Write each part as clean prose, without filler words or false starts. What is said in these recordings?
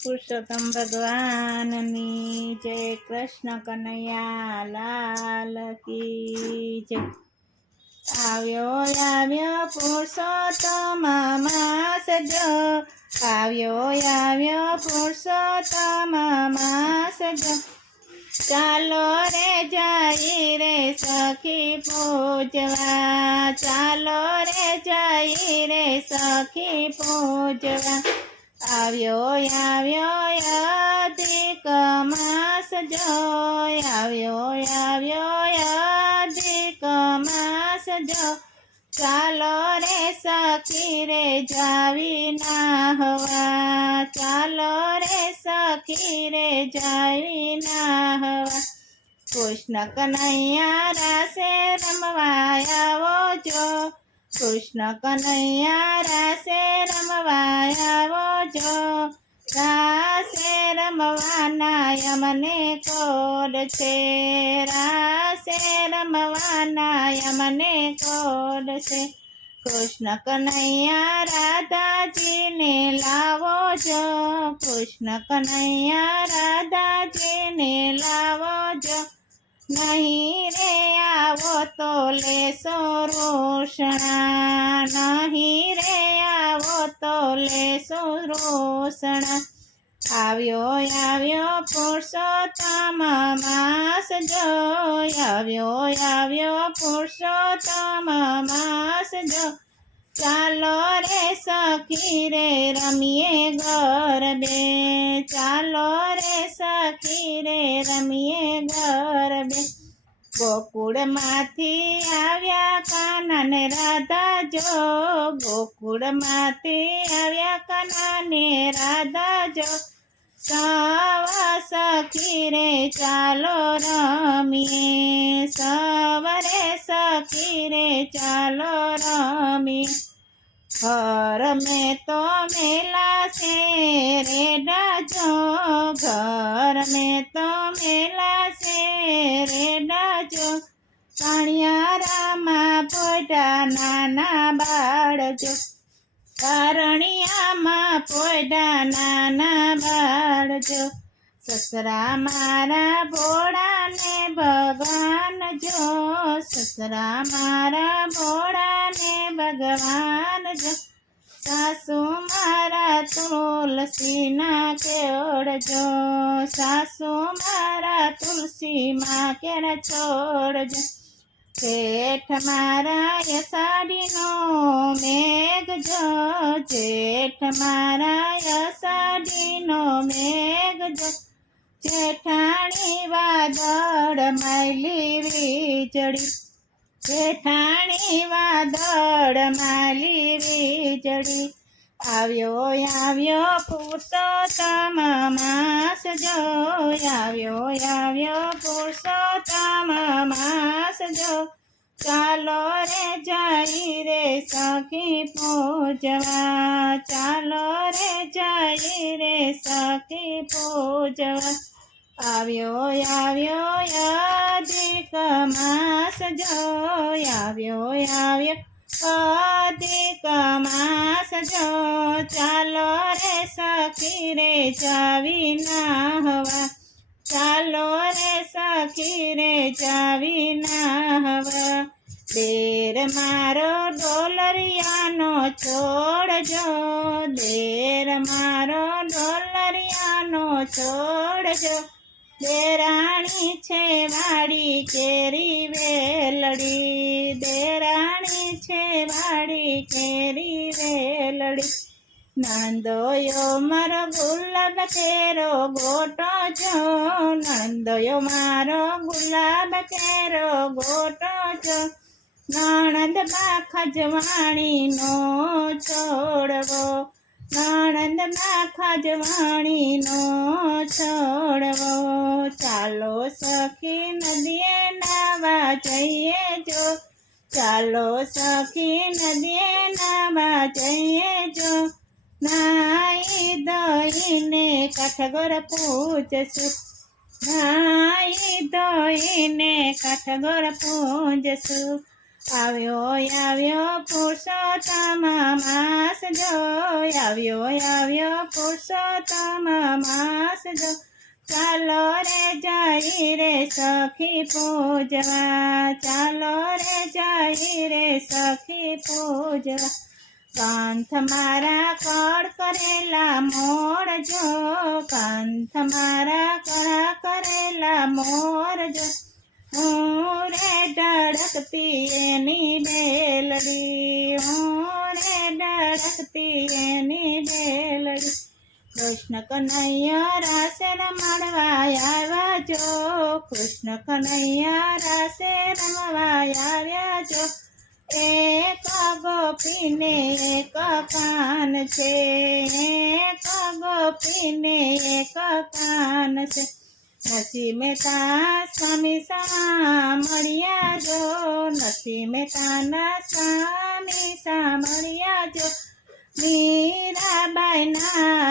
પુરુષોત્તમ ભગવાનની જય, કૃષ્ણ કનૈયા લાલ કી જય। આવ્યો પુરુષોત્તમ માસ જો, આવ્યો પુરુષોત્તમ માસ જો। ચાલો રે જઈ રે સખી પૂજવા, ચાલો રે જઈ રે સખી પૂજવા। આવ્યો અધિક માસ જો, આવ્યો અધિક માસ જો। ચાલો રે સખી રે જાવી નાહવા, ચાલો રે સખી રે જાવી નાહવા। કૃષ્ણ કનૈયા રાસે રમવા આવો જો, કૃષ્ણ કનૈયા રાસે રમવા આવો જો। રાસે રમવાના યમને કોડ છે, રાસે રમવાના યમને કોડ છે। કૃષ્ણ કનૈયા રાધાજીને લાવો જો, કૃષ્ણ કનૈયા રાધાજીને લાવો જો। નહીં રે આવો તો લેશો રોષણા, નહીં રે આવો તો લેશો રોષણા। આવ્યો પુરુષોત્તમ માસ જો, આવ્યો પુરુષોત્તમ માસ જો। ચાલો રે સખી રે રમીએ ગરબે, ચાલો રે સખી રે રમીએ ગરબે। ગોકુળમાંથી આવ્યા કાના ને રાધા જો, ગોકુળમાંથી આવ્યા કાના ને રાધા જો। સવા સખી રે ચાલો રમીએ, સવરે સખી રે ચાલો રમીએ। ઘર મેં તો મેલા છે રે ડાજો, ઘર મેં તો મેલા છે રે ડાજો। પાણિયારામાં પોઢા નાના બાળજો, કારણિયામાં પોઢા નાના બાળજો। સસરા મારા ભોળા ને ભગવાન જો, સસરા મારા ભોળા ને ભગવાન જો। સાસુ મારા તુલસીના કેળજો, સાસુ મારા તુલસીમાં કેળ છોડજો। જેઠ મારા અષાઢીનો મેઘ જો, જેઠ મારા અષાઢીનો મેઘ જો। જેઠાણી વાદળ માયલી વીજળી, જેઠાણી વાદળ માયલી વીજળી। આવ્યો પુરુષોત્તમ માસ જો, આવ્યો પુરુષોત્તમ માસ જો। ચાલો રે જઈ રે સખી પૂજવા, ચાલો રે જઈ રે સખી પૂજવા। આવ્યો અધિક માસ જો, આવ્યો અધિક માસ જો। ચાલો રે સખી રે જાવી નાહવા, ચાલો રે સખી રે જાવી નાહવા। દેર મારો ડોલરિયાનો છોડજો, દેર મારો ડોલરિયાનો છોડજો। દેરાણી છે વાડી કેરી વેલડી, દેરાણી છે વાડી કેરી વેલડી। નણંદોયો મારો ગુલાબ કેરો ગોટો જો, નણંદોયો મારો ગુલાબ કેરો ગોટો જો। નણંદ બા ખજવાણીનો છોડવો, નણંદ બા ખજવાણીનો છોડવો। ચાલો સખી નદીએ નાવા જઈએ જો, ચાલો સખી નદીએ નાવા જઈએ જો। નાઈ ધોઈને કાઠગોર પૂજશું, નાઈ ધોઈને કાઠગોર પૂજશું। આવ્યો પુરુષોત્તમ માસ જો, આવ્યો પુરુષોત્તમ માસ જો. ચાલો રે જઈ રે સખી પૂજવા, ચાલો રે જઈ રે સખી પૂજવા. કંથ મારા કળ કરેલા મોરજો, કંથ મારા કળા કરેલા મોરજો. હું રે ધડકતી એની ડેલડી, હું રે ધડકતી એની ડેલડી. કૃષ્ણ કનૈયા રાસે રમવા આવ્યા જો, કૃષ્ણ કનૈયા રાસે રમવા આવ્યા જો. એક ગોપીને એક કાન છે, એક ગોપીને એક કાન છે. નરસિંહ મહેતા સ્વામી સાંભળ્યા જો, નરસિંહ મહેતાના સ્વામી સાંભળ્યા જો. મીરાબાઈના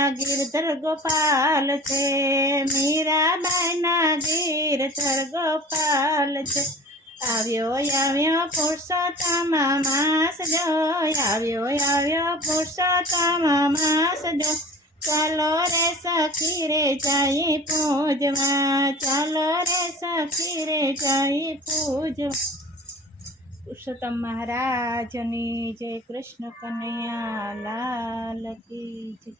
ગિરધર ગોપાલ છે, મીરાબાઈના ગિરધર ગોપાલ છે. આવ્યો પુરુષોત્તમ માસ જો, આવ્યો પુરુષોત્તમ માસ જો. ચાલો રે સખી રે જઈ પૂજવા, ચાલો રે સખી રે જઈ પૂજવા. પુરુષોત્તમ મહારાજની જય, કૃષ્ણ કનૈયા લાલ કી જય.